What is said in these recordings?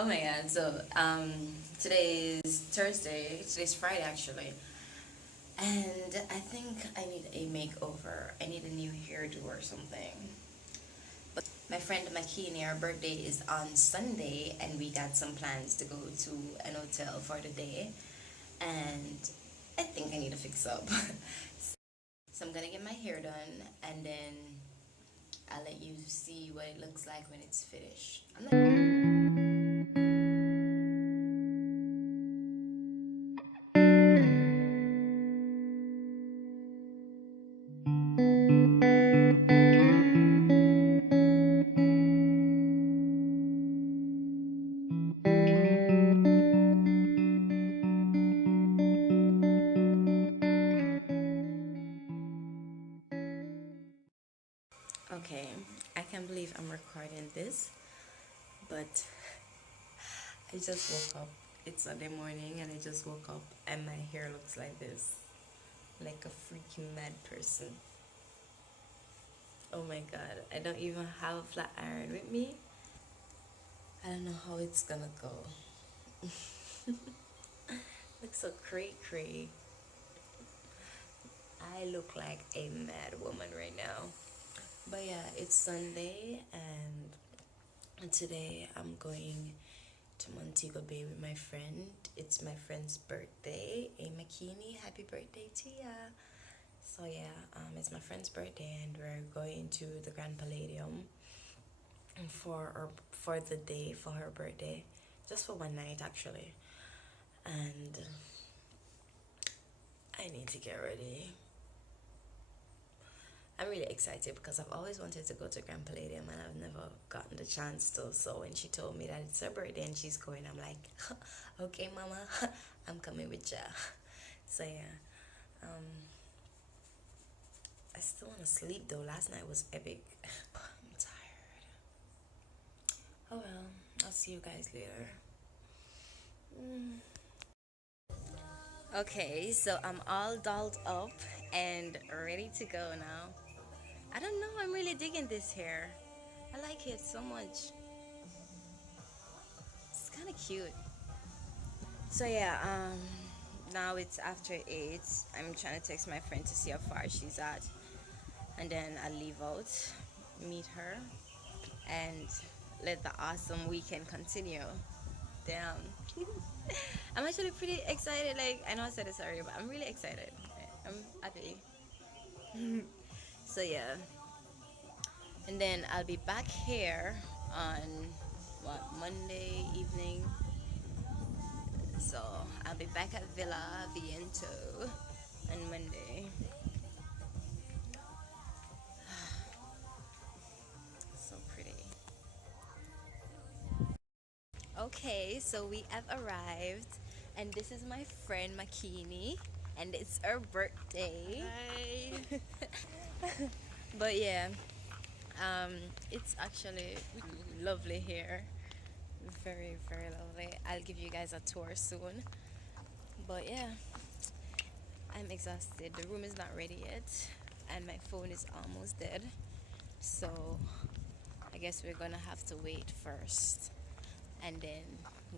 Oh my god, so today is Thursday, today's Friday actually. And I think I need a makeover. I need a new hairdo or something. But my friend Makini, our birthday is on Sunday and we got some plans to go to an hotel for the day. And I think I need to fix up. So I'm gonna get my hair done and then I'll let you see what it looks like when it's finished. I'm not Okay, I can't believe I'm recording this, but I just woke up. It's Sunday morning and I just woke up and my hair looks like this. Like a freaking mad person. Oh my god, I don't even have a flat iron with me. I don't know how it's gonna go. Looks so cray. I look like a mad woman right now. But yeah, it's Sunday and today I'm going to Montego Bay with my friend. It's my friend's birthday. A McKinney, happy birthday to ya. So yeah, it's my friend's birthday and we're going to the Grand Palladium for the day for her birthday, just for one night actually. And I need to get ready. I'm really excited because I've always wanted to go to Grand Palladium and I've never gotten the chance to. So when she told me that it's her birthday and she's going, I'm like, okay, mama, I'm coming with ya. So yeah, I still want to sleep though. Last night was epic. I'm tired. Oh well, I'll see you guys later. Okay, so I'm all dolled up and ready to go now. I don't know, I'm really digging this hair. I like it so much. It's kind of cute. So yeah, now it's after 8. I'm trying to text my friend to see how far she's at. And then I'll leave out, meet her, and let the awesome weekend continue. Damn. I'm actually pretty excited. Like, I know I said this already, but I'm really excited. I'm happy. So yeah. And then I'll be back here on what, Monday evening. So I'll be back at Villa Viento on Monday. So pretty. Okay, so we have arrived, and this is my friend Makini, and it's her birthday. Hi. But yeah, it's actually lovely here. Very lovely. I'll give you guys a tour soon. But yeah, I'm exhausted. The room is not ready yet, and my phone is almost dead. So I guess we're gonna have to wait first and then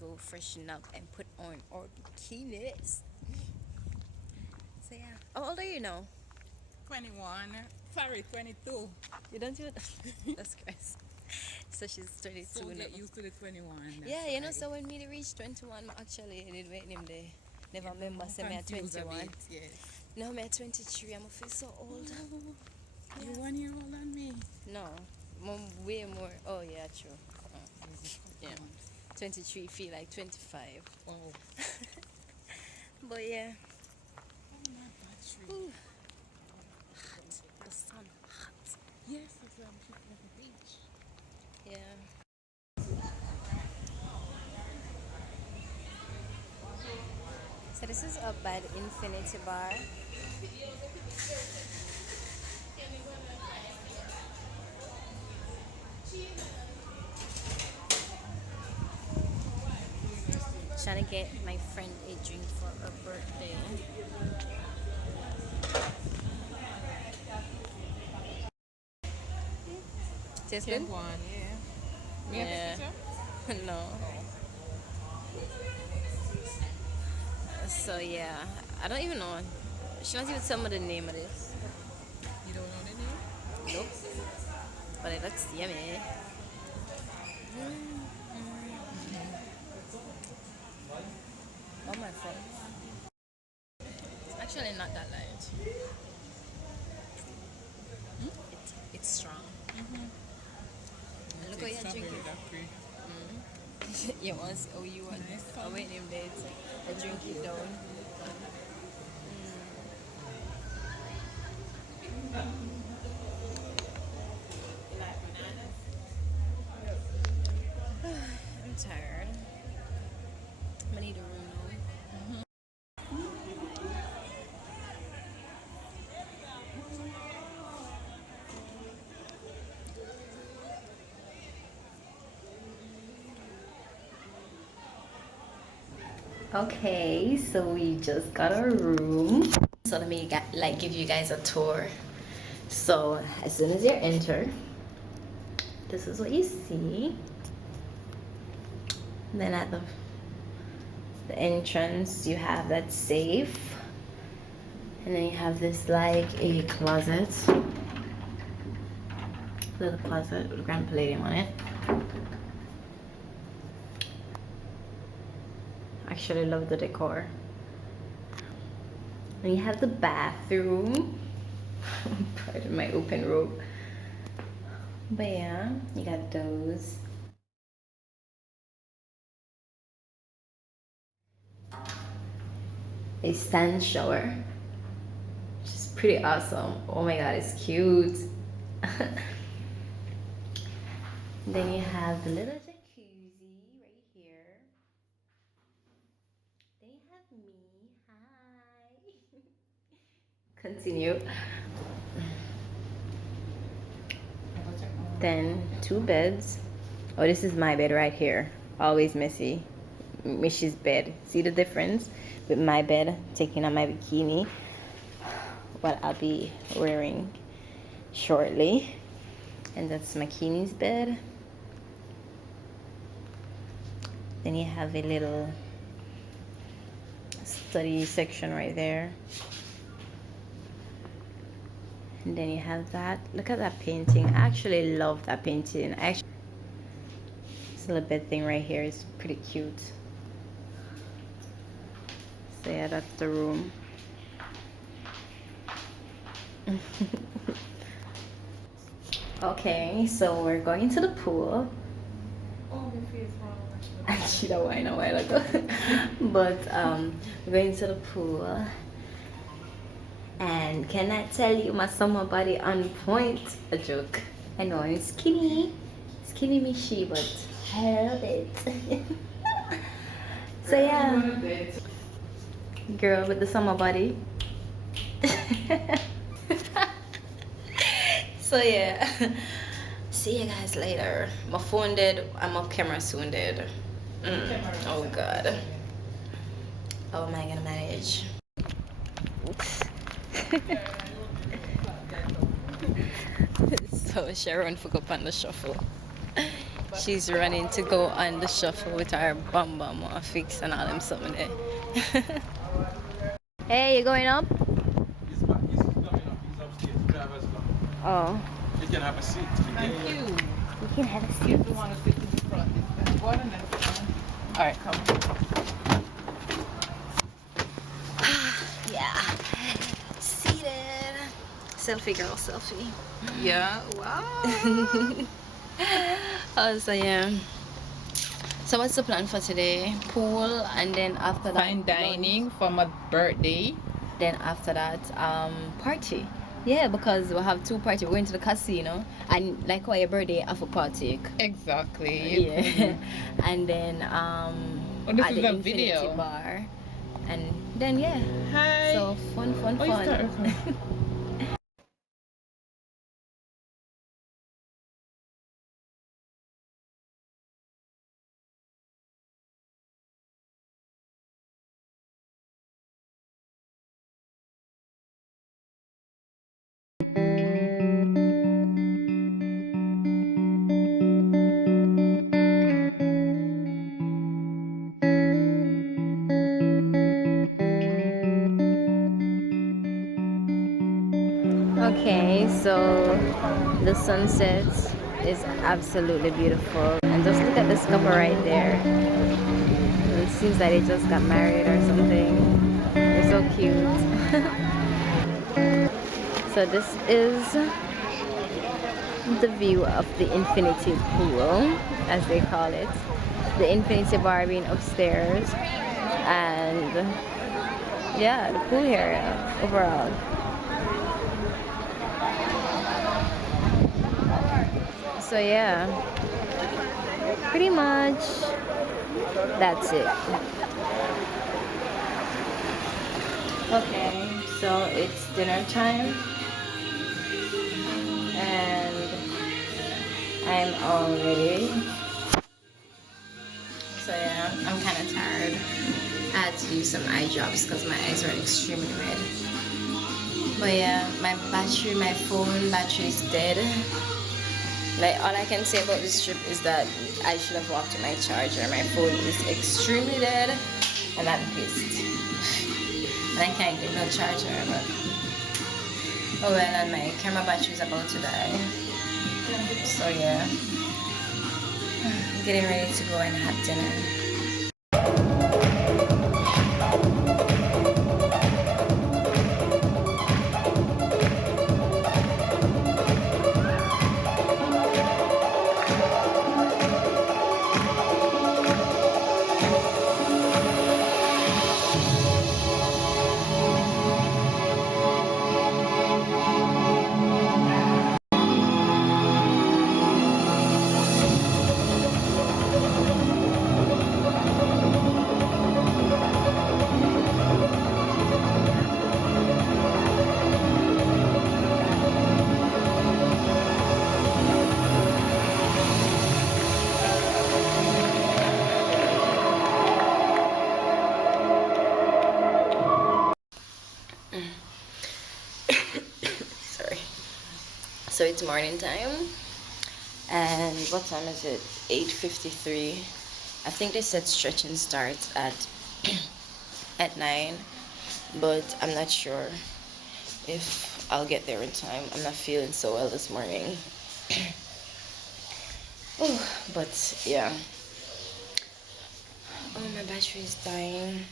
go freshen up and put on our bikinis. So yeah. How old are you now? 21. Sorry, 22. You don't do it? That's crazy. So she's 22 So now. get used to the 21. Yeah, you know, so when me reach 21, actually, I did wait him there. Never remember say me at 21. Yes. No, me at 23. I'm feel so old. You 1 year older than me. No, way more. Oh, yeah, true. Yeah. 23 feel like 25. Wow. But yeah. Oh, my battery. Ooh. Hot. The sun hot. Yes, it's people at the beach. Yeah. So this is up by the Infinity Bar. Trying to get my friend a drink for her birthday. Tastes good? One, yeah. Yeah. No. So yeah, I don't even know. She not even tell me the name of this. You don't know the name? Nope. But it looks yummy. Oh my fault. It's actually not that light. It's strong. Look how Take you're strawberry drinking. daiquiri. Yeah, once oh you want Nice. I wait him there. I drink it down. I'm tired. I need a room now. Okay, so we just got our room. So let me give you guys a tour. So as soon as you enter, this is what you see. Then at the entrance, you have that safe, and then you have this like a closet, little closet with Grand Palladium on it. Actually love the decor. And you have the bathroom. Pardon my open robe. But yeah, you got those. A stand shower, which is pretty awesome. Oh my god, it's cute. Then you have the little jacuzzi right here. Then you have me. Hi. Continue. Then two beds. Oh, this is my bed right here. Always messy. Mishy's bed. See the difference with my bed taking on my bikini, what I'll be wearing shortly. And that's Makini's bed. Then you have a little study section right there. And then you have that. Look at that painting. I actually love that painting. This little bed thing right here is pretty cute. So yeah, that's the room. Okay, so we're going to the pool. She don't wine a while ago. But we're going to the pool. And can I tell you my summer body on point? A joke. I know I'm skinny. Skinny Mishi, but I love it. So yeah. Girl with the summer body. So yeah. See you guys later. My phone dead. I'm off camera soon dead. Oh god. How am I gonna manage? Oops. So Sharon forgot up on the shuffle. She's running to go on the shuffle with her bum bum or fix and all them something there. Hey, you going up? He's coming up. He's upstairs. The driver's gone. Oh. You can have a seat. Thank you. You can have a seat. You want to sit in the front this time. Go on and then sit down. Alright. Come. Yeah. Seated. Selfie girl, selfie. Yeah. Wow. Oh, so yeah. So what's the plan for today? Pool, and then after that Fine dining for my birthday. then after that party. Yeah, because we'll have two parties. We're going to the casino, and like our birthday after party. Exactly. Yeah. And then Oh, this at is the a Infinity video. Bar, and then yeah. Hi. So fun. Oh, you start recording. so the sunset is absolutely beautiful, and just look at this couple right there. It seems like they just got married or something. They're so cute. So this is the view of the infinity pool, as they call it. The infinity bar being upstairs, and yeah, the pool area overall. So yeah, pretty much that's it. Okay, so it's dinner time, and I'm all ready. So yeah, I'm kind of tired. I had to do some eye drops because my eyes were extremely red. But yeah, my phone battery is dead. Like, all I can say about this trip is that I should have walked to my charger. My phone is extremely dead, and I'm pissed. And I can't get no charger, but oh well, and my camera battery is about to die. So yeah, getting ready to go and have dinner. Sorry. So it's morning time, and what time is it? 8:53. I think they said stretching starts at at 9, but I'm not sure if I'll get there in time. I'm not feeling so well this morning. Oh, but yeah. Oh, my battery is dying.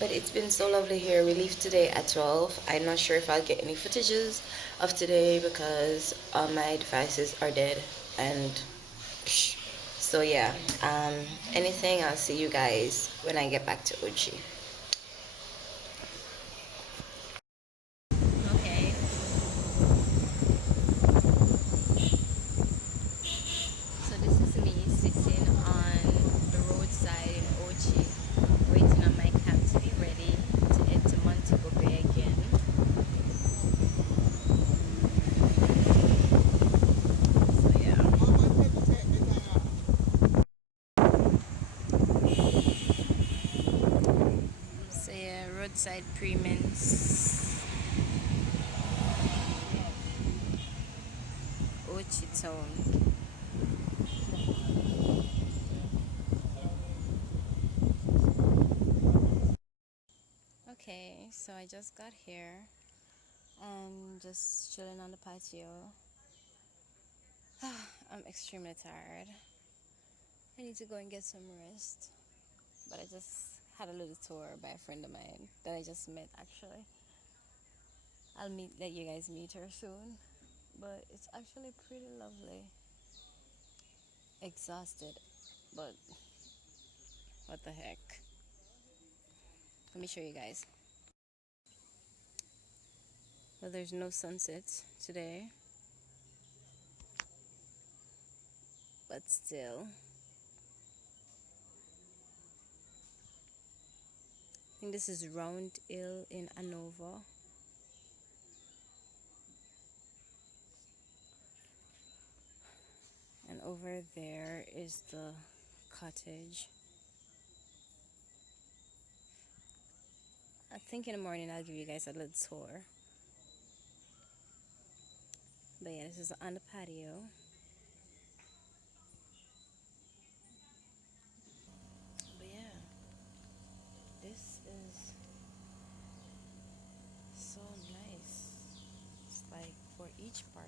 But it's been so lovely here. We leave today at 12. I'm not sure if I'll get any footages of today because all my devices are dead. And so yeah, anything, I'll see you guys when I get back to Uchi. Okay. So this is me sitting on the roadside in Ochi, waiting on my cab to be ready to head to Montego Bay again. So yeah. So yeah, roadside premiums, Ochi town. Okay, so I just got here and just chilling on the patio. I'm extremely tired. I need to go and get some rest. But I just had a little tour by a friend of mine that I just met actually. Let you guys meet her soon. But it's actually pretty lovely. Exhausted, but what the heck. Let me show you guys. Well, there's no sunset today, but still. I think this is Round Hill in Anova. And over there is the cottage. I think in the morning I'll give you guys a little tour. But yeah, this is on the patio. But yeah, this is so nice. It's like for each part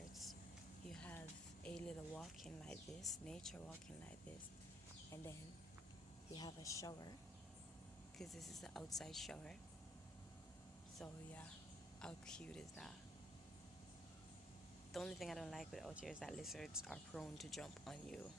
you have a little walk-in like this, nature walk-in like this, and then you have a shower, because this is the outside shower. So yeah, how cute is that? The only thing I don't like with out here is that lizards are prone to jump on you.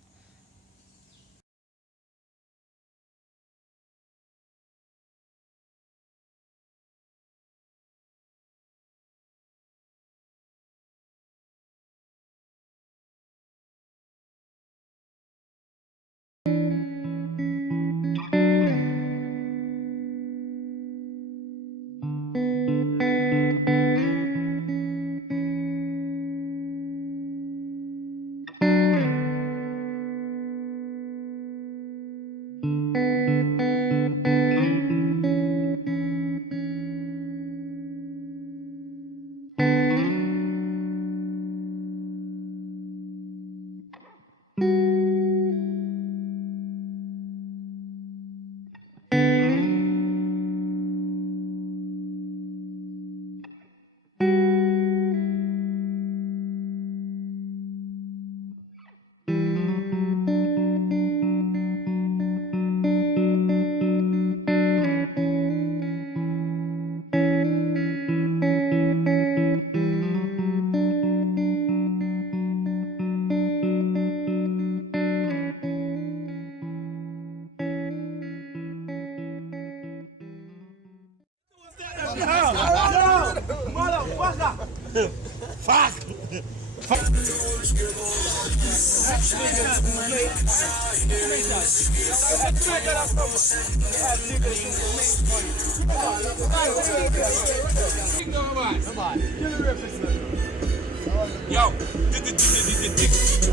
Yo, did the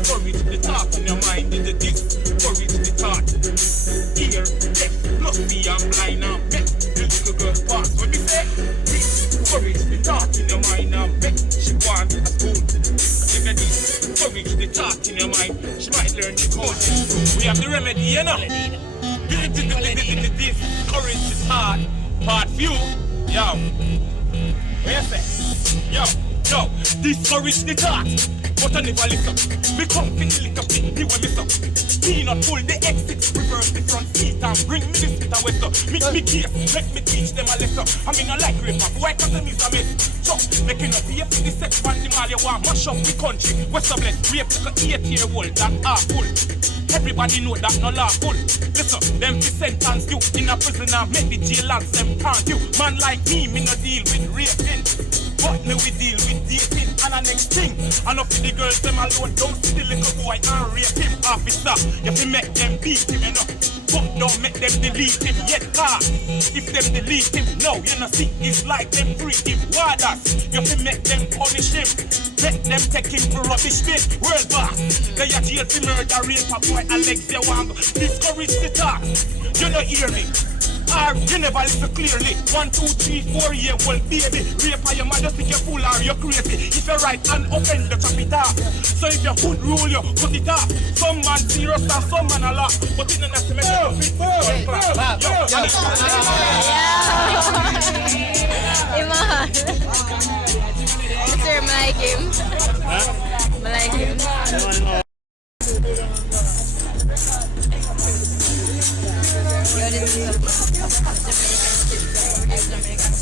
courage, the thought in your mind, did the courage, the thought. Here, deaf, must be I'm blind now. Make the little girl pass. What you say? Courage, the thought in your mind now. Make she want a school. Look at this, courage, the thought in your mind. She might learn the code. We have the remedy, you know. This courage, the thought. Part few. Yo, what you say? Yo, discourage the thought, but I never listen. Become fit lick up it, the way me so. Peanut pull the exit, reverse the front seat and bring me the seat away so. Mix me case, let me teach them a lesson. I mean I like rape up, why cause them is a mess. So, making up here for the sex one, the all you want, mash up the country. West of bless, rape like a 8-year-old, that are full. Everybody know that no lawful. Listen, them fi sentence you in a prison and make the jailers them count you. Man like me no deal with raping. But me we deal with dating and the next thing. Enough of the girls them alone, don't see the little boy and rape him. Officer, you fi make them beat him enough. But don't make them delete him yet car. If them delete him, no, you know see, it's like them free him. Warders, you fi make them punish him. Make them take him for rubbish bin. World boss, they are jail fi murder, rape a boy, Alex you want. Discourage the talk, you no hear me. Or you never listen clearly. 1, 2, 3, 4 year old baby. Rape your mother, think you're fool or you're crazy. If you're right and offend, chop it off. So if you could rule you, cut it off. Some man serious and some man a laugh. But in the next make you fit Iman. Sir, I like him. I like him. Yo, this is Jamaican.